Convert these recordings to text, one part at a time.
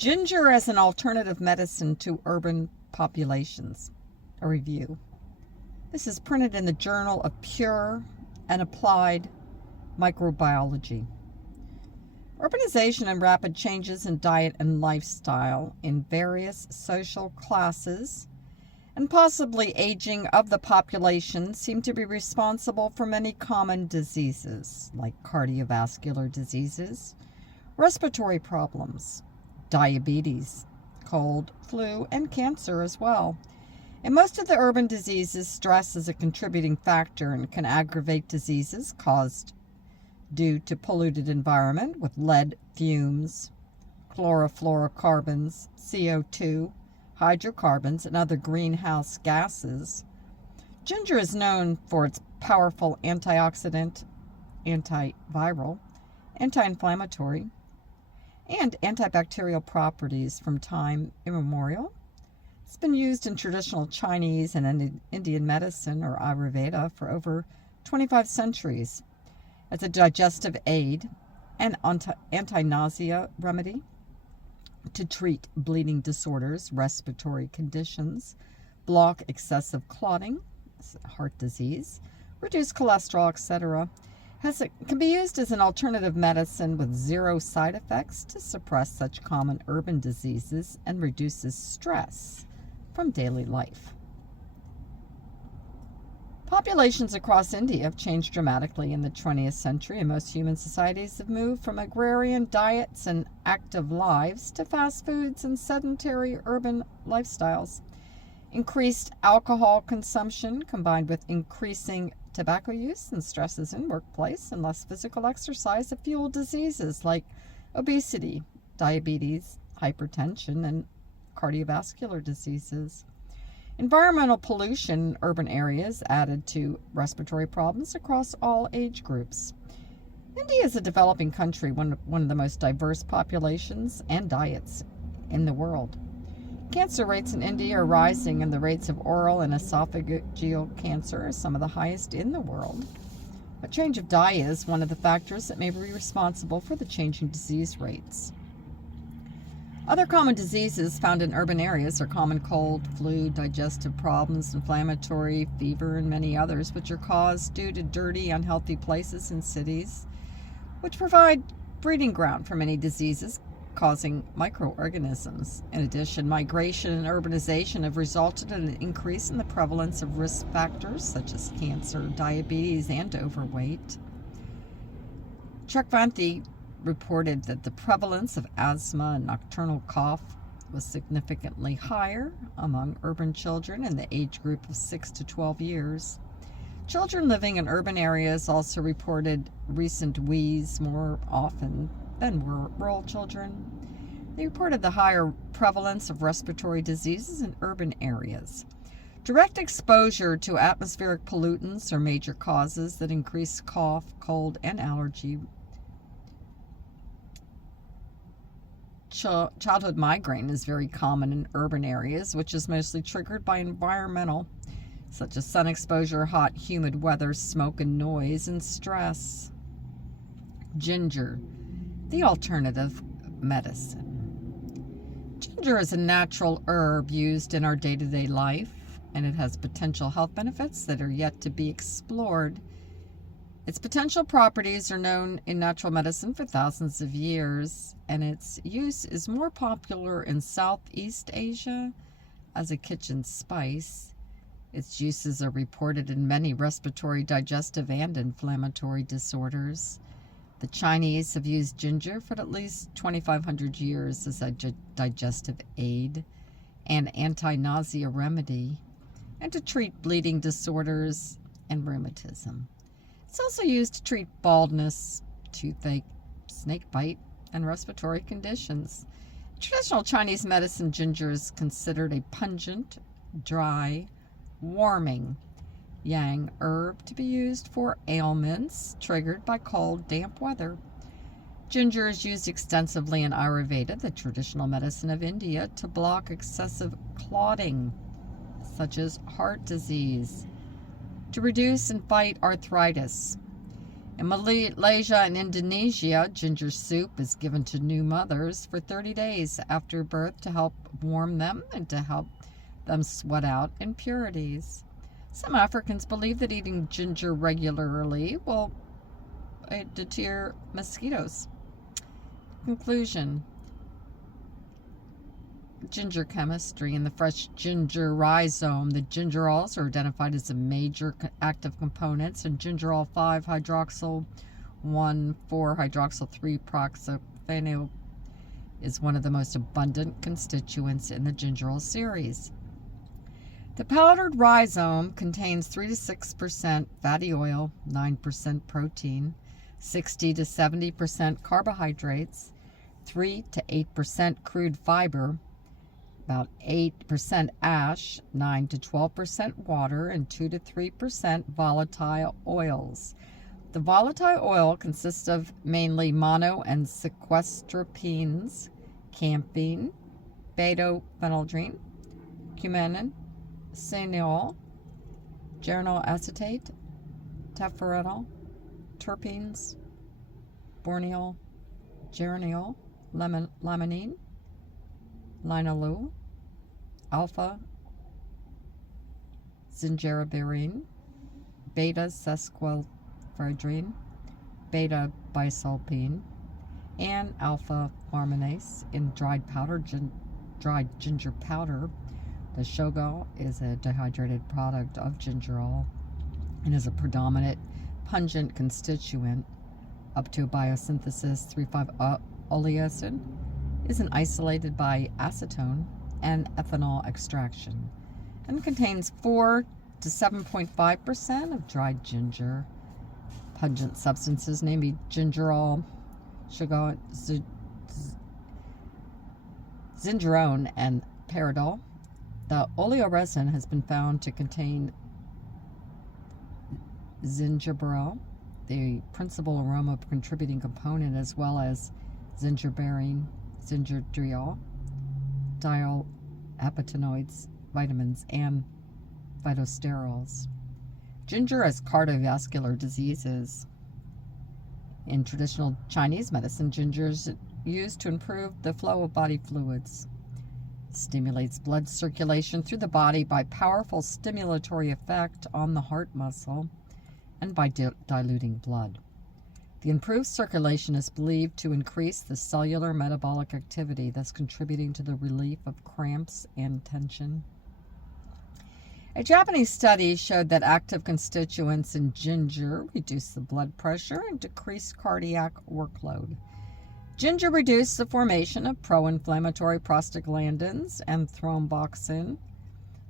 Ginger as an alternative medicine to urban populations. A review. This is printed in the Journal of Pure and Applied Microbiology. Urbanization and rapid changes in diet and lifestyle in various social classes and possibly aging of the population seem to be responsible for many common diseases like cardiovascular diseases, respiratory problems, diabetes, cold, flu, and cancer as well. In most of the urban diseases, stress is a contributing factor and can aggravate diseases caused due to polluted environment with lead fumes, chlorofluorocarbons, CO2, hydrocarbons, and other greenhouse gases. Ginger is known for its powerful antioxidant, antiviral, anti-inflammatory, and antibacterial properties from time immemorial. It's been used in traditional Chinese and Indian medicine, or Ayurveda, for over 25 centuries as a digestive aid and anti-nausea remedy, to treat bleeding disorders, respiratory conditions, block excessive clotting, heart disease, reduce cholesterol, etc. Can be used as an alternative medicine with zero side effects to suppress such common urban diseases and reduces stress from daily life. Populations across India have changed dramatically in the 20th century, and most human societies have moved from agrarian diets and active lives to fast foods and sedentary urban lifestyles. Increased alcohol consumption combined with increasing tobacco use and stresses in workplace and less physical exercise have fueled diseases like obesity, diabetes, hypertension, and cardiovascular diseases. Environmental pollution in urban areas added to respiratory problems across all age groups. India is a developing country, one of the most diverse populations and diets in the world. Cancer rates in India are rising, and the rates of oral and esophageal cancer are some of the highest in the world. A change of diet is one of the factors that may be responsible for the changing disease rates. Other common diseases found in urban areas are common cold, flu, digestive problems, inflammatory, fever, and many others, which are caused due to dirty, unhealthy places in cities, which provide breeding ground for many diseases causing microorganisms. In addition, migration and urbanization have resulted in an increase in the prevalence of risk factors such as cancer, diabetes, and overweight. Chakvanthi reported that the prevalence of asthma and nocturnal cough was significantly higher among urban children in the age group of 6 to 12 years. Children living in urban areas also reported recent wheeze more often than rural children. They reported the higher prevalence of respiratory diseases in urban areas. Direct exposure to atmospheric pollutants are major causes that increase cough, cold, and allergy. Childhood migraine is very common in urban areas, which is mostly triggered by environmental, such as sun exposure, hot, humid weather, smoke and noise, and stress. Ginger, the alternative medicine. Ginger is a natural herb used in our day-to-day life, and it has potential health benefits that are yet to be explored. Its potential properties are known in natural medicine for thousands of years, and its use is more popular in Southeast Asia as a kitchen spice. Its uses are reported in many respiratory, digestive, and inflammatory disorders. The Chinese have used ginger for at least 2,500 years as a digestive aid and anti-nausea remedy, and to treat bleeding disorders and rheumatism. It's also used to treat baldness, toothache, snake bite, and respiratory conditions. In traditional Chinese medicine, ginger is considered a pungent, dry, warming yang herb to be used for ailments triggered by cold, damp weather. Ginger is used extensively in Ayurveda, the traditional medicine of India, to block excessive clotting, such as heart disease, to reduce and fight arthritis, In Malaysia and Indonesia, ginger soup is given to new mothers for 30 days after birth to help warm them and to help them sweat out impurities. Some Africans believe that eating ginger regularly will deter mosquitoes. Conclusion. Ginger chemistry. In the fresh ginger rhizome, the gingerols are identified as the major active components, and gingerol 5-hydroxyl 1,4-hydroxyl 3-proxyphenyl is one of the most abundant constituents in the gingerol series. The powdered rhizome contains 3 to 6% fatty oil, 9% protein, 60 to 70% carbohydrates, 3 to 8% crude fiber, about 8% ash, 9 to 12% water, and 2 to 3% volatile oils. The volatile oil consists of mainly mono and sequestrapenes, campine, beta-phenyldrine, cumanin, cineol, geranyl acetate, tephenyl, terpenes, borneol, geranyl, limonene, linalool, alpha zingiberine, beta sesquiterphenyl, beta bisulfine, and alpha farmanase in dried ginger powder. The shogal is a dehydrated product of gingerol and is a predominant pungent constituent. Up to biosynthesis 3,5-oleosin is isolated by acetone and ethanol extraction and contains 4 to 7.5% of dried ginger. Pungent substances, namely gingerol, zingerone, and peridol. The oleoresin has been found to contain zingiberol, the principal aroma contributing component, as well as zingiberine, zingerdriol, dialapitinoids, vitamins, and phytosterols. Ginger has cardiovascular diseases. In traditional Chinese medicine, ginger is used to improve the flow of body fluids. It stimulates blood circulation through the body by powerful stimulatory effect on the heart muscle and by diluting blood. The improved circulation is believed to increase the cellular metabolic activity, thus contributing to the relief of cramps and tension. A Japanese study showed that active constituents in ginger reduce the blood pressure and decrease cardiac workload. Ginger reduced the formation of pro-inflammatory prostaglandins and thromboxane,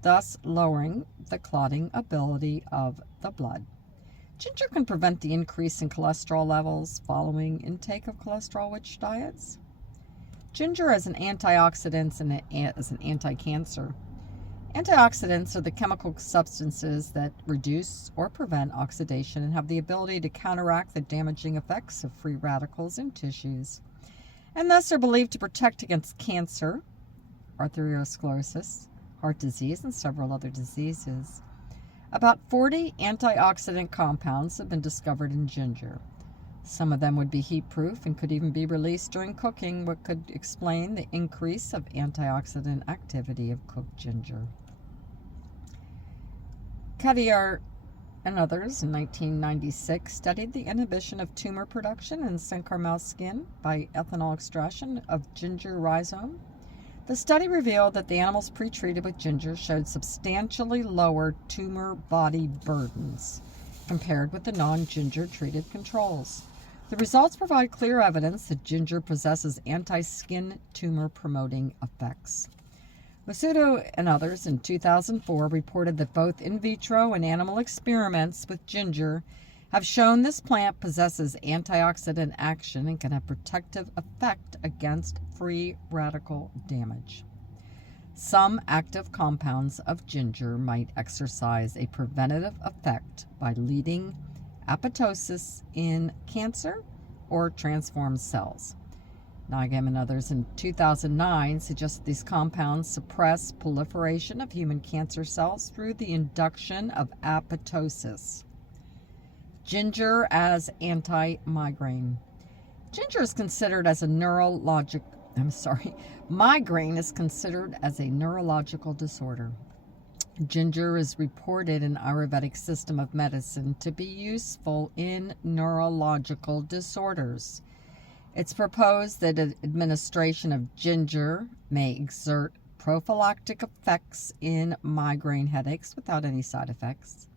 thus lowering the clotting ability of the blood. Ginger can prevent the increase in cholesterol levels following intake of cholesterol-rich diets. Ginger as an antioxidant and as an anti-cancer. Antioxidants are the chemical substances that reduce or prevent oxidation and have the ability to counteract the damaging effects of free radicals in tissues, and thus are believed to protect against cancer, arteriosclerosis, heart disease, and several other diseases. About 40 antioxidant compounds have been discovered in ginger. Some of them would be heat-proof and could even be released during cooking, what could explain the increase of antioxidant activity of cooked ginger. Cadier and others in 1996 studied the inhibition of tumor production in Sanker mouse skin by ethanol extraction of ginger rhizome. The study revealed that the animals pre-treated with ginger showed substantially lower tumor body burdens compared with the non-ginger treated controls. The results provide clear evidence that ginger possesses anti-skin tumor promoting effects. Masudo and others in 2004 reported that both in vitro and animal experiments with ginger have shown this plant possesses antioxidant action and can have protective effect against free radical damage. Some active compounds of ginger might exercise a preventative effect by leading apoptosis in cancer or transformed cells. Nagam and others in 2009 suggested these compounds suppress proliferation of human cancer cells through the induction of apoptosis. Ginger as anti-migraine. Ginger is considered as a migraine is considered as a neurological disorder. Ginger is reported in Ayurvedic system of medicine to be useful in neurological disorders. It's proposed that administration of ginger may exert prophylactic effects in migraine headaches without any side effects.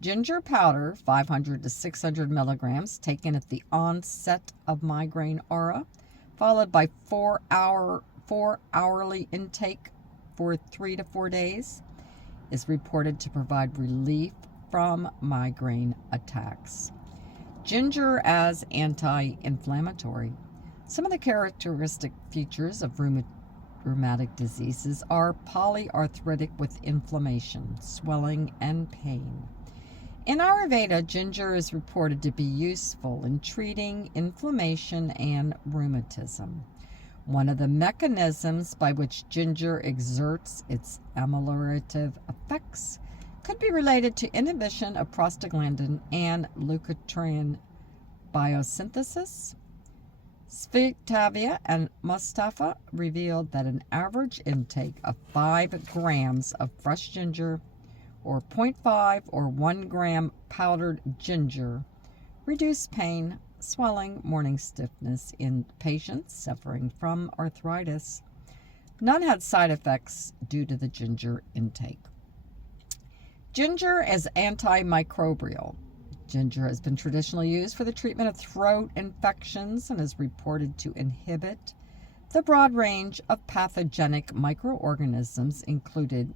Ginger powder, 500 to 600 milligrams, taken at the onset of migraine aura, followed by 4-hourly intake for 3 to 4 days, is reported to provide relief from migraine attacks. Ginger as anti-inflammatory. Some of the characteristic features of rheumatic diseases are polyarthritic with inflammation, swelling, and pain. In Ayurveda, ginger is reported to be useful in treating inflammation and rheumatism. One of the mechanisms by which ginger exerts its ameliorative effects could be related to inhibition of prostaglandin and leukotriene biosynthesis. Svitavia and Mustafa revealed that an average intake of 5 grams of fresh ginger or 0.5 or 1 gram powdered ginger reduced pain, swelling, morning stiffness in patients suffering from arthritis. None had side effects due to the ginger intake. Ginger as antimicrobial. Ginger has been traditionally used for the treatment of throat infections and is reported to inhibit the broad range of pathogenic microorganisms, including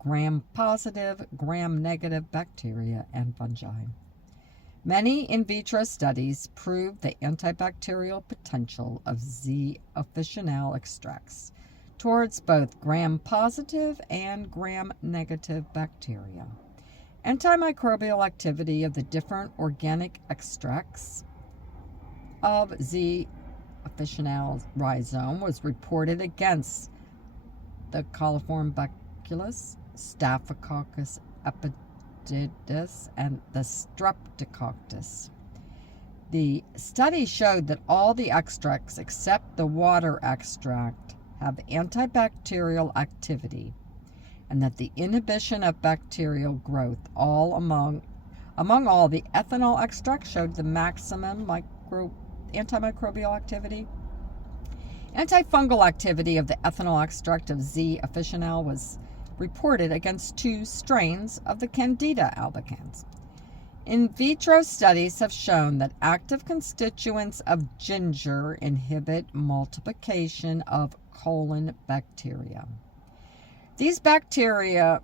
gram-positive, gram-negative bacteria and fungi. Many in vitro studies prove the antibacterial potential of Z. officinale extracts towards both gram-positive and gram-negative bacteria. Antimicrobial activity of the different organic extracts of Z. officinale rhizome was reported against the coliform baculus, Staphylococcus epididis, and the Streptococcus. The study showed that all the extracts except the water extract have antibacterial activity, and that the inhibition of bacterial growth among all the ethanol extracts showed the maximum antimicrobial activity. Antifungal activity of the ethanol extract of Z. officinale was reported against 2 strains of the Candida albicans. In vitro studies have shown that active constituents of ginger inhibit multiplication of colon bacteria. These bacteria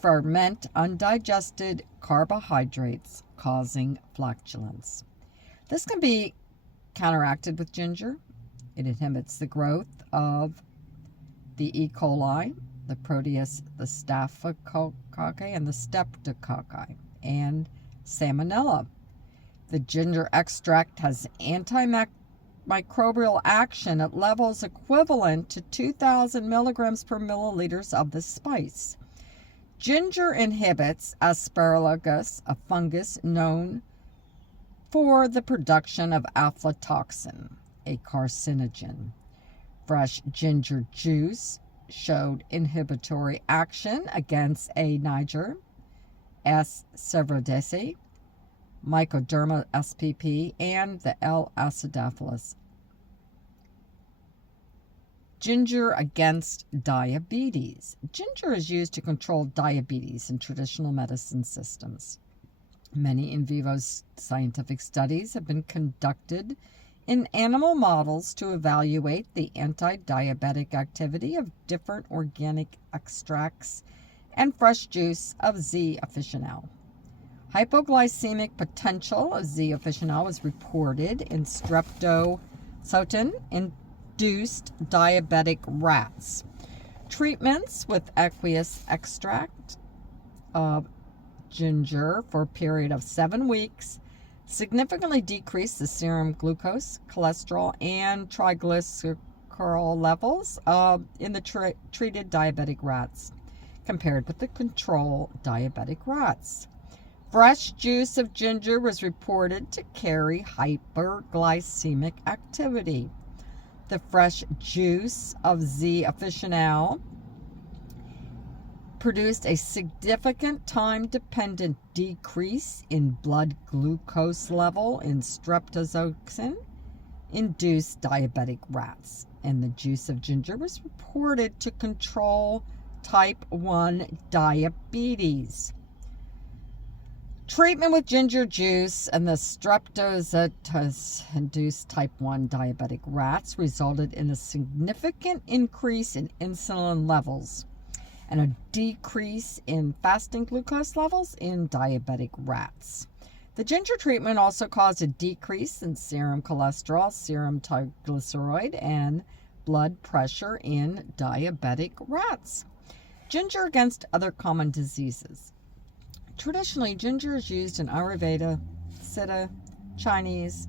ferment undigested carbohydrates, causing flatulence. This can be counteracted with ginger. It inhibits the growth of the E. coli, the Proteus, the Staphylococci, and the Streptococci, and Salmonella. The ginger extract has antimicrobial action at levels equivalent to 2,000 milligrams per milliliters of the spice. Ginger inhibits aspergillus, a fungus known for the production of aflatoxin, a carcinogen. Fresh ginger juice showed inhibitory action against A. niger, S. cerevisiae, Mycoderma spp, and the L. acidophilus. Ginger against diabetes. Ginger is used to control diabetes in traditional medicine systems. Many in vivo scientific studies have been conducted in animal models to evaluate the anti-diabetic activity of different organic extracts and fresh juice of Z. officinale. Hypoglycemic potential of Z. officinale was reported in streptozotocin-induced diabetic rats. Treatments with aqueous extract of ginger for a period of 7 weeks significantly decreased the serum glucose, cholesterol, and triglycerol levels in the treated diabetic rats compared with the control diabetic rats. Fresh juice of ginger was reported to carry hyperglycemic activity. The fresh juice of Z. officinale produced a significant time-dependent decrease in blood glucose level in streptozotocin-induced diabetic rats, and the juice of ginger was reported to control type 1 diabetes. Treatment with ginger juice and the streptozotocin-induced type 1 diabetic rats resulted in a significant increase in insulin levels and a decrease in fasting glucose levels in diabetic rats. The ginger treatment also caused a decrease in serum cholesterol, serum triglyceride, and blood pressure in diabetic rats. Ginger against other common diseases. Traditionally, ginger is used in Ayurveda, Siddha, Chinese,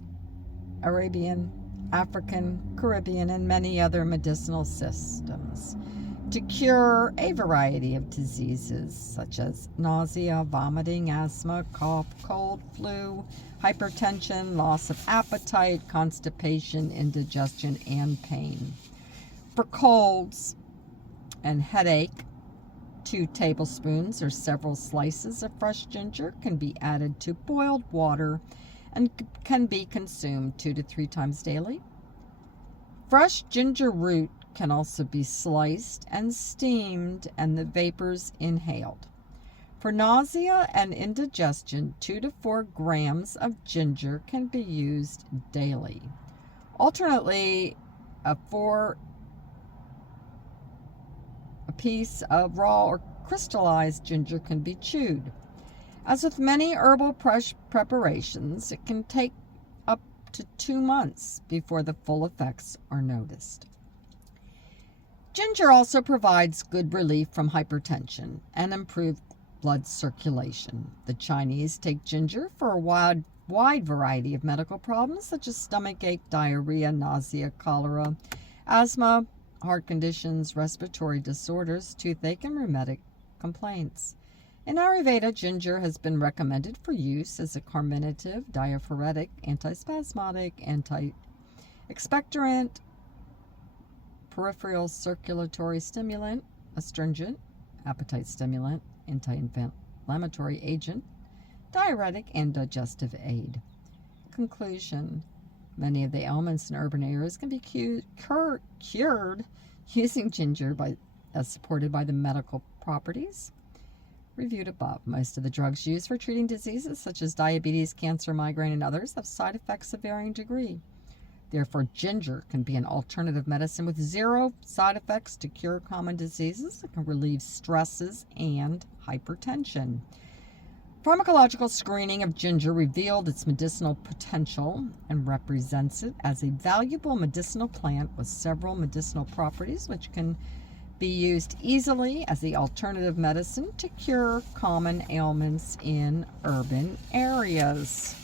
Arabian, African, Caribbean, and many other medicinal systems to cure a variety of diseases such as nausea, vomiting, asthma, cough, cold, flu, hypertension, loss of appetite, constipation, indigestion, and pain. For colds and headache, 2 tablespoons or several slices of fresh ginger can be added to boiled water and can be consumed 2 to 3 times daily. Fresh ginger root can also be sliced and steamed and the vapors inhaled. For nausea and indigestion, 2 to 4 grams of ginger can be used daily. Alternately, a piece of raw or crystallized ginger can be chewed. As with many herbal preparations, it can take up to 2 months before the full effects are noticed. Ginger also provides good relief from hypertension and improved blood circulation. The Chinese take ginger for a wide variety of medical problems such as stomachache, diarrhea, nausea, cholera, asthma, heart conditions, respiratory disorders, toothache, and rheumatic complaints. In Ayurveda, ginger has been recommended for use as a carminative, diaphoretic, antispasmodic, anti-expectorant, peripheral circulatory stimulant, astringent, appetite stimulant, anti-inflammatory agent, diuretic, and digestive aid. Conclusion. Many of the ailments in urban areas can be cured using ginger as supported by the medical properties reviewed above. Most of the drugs used for treating diseases such as diabetes, cancer, migraine, and others have side effects of varying degree. Therefore, ginger can be an alternative medicine with 0 side effects to cure common diseases. It can relieve stresses and hypertension. Pharmacological screening of ginger revealed its medicinal potential and represents it as a valuable medicinal plant with several medicinal properties which can be used easily as the alternative medicine to cure common ailments in urban areas.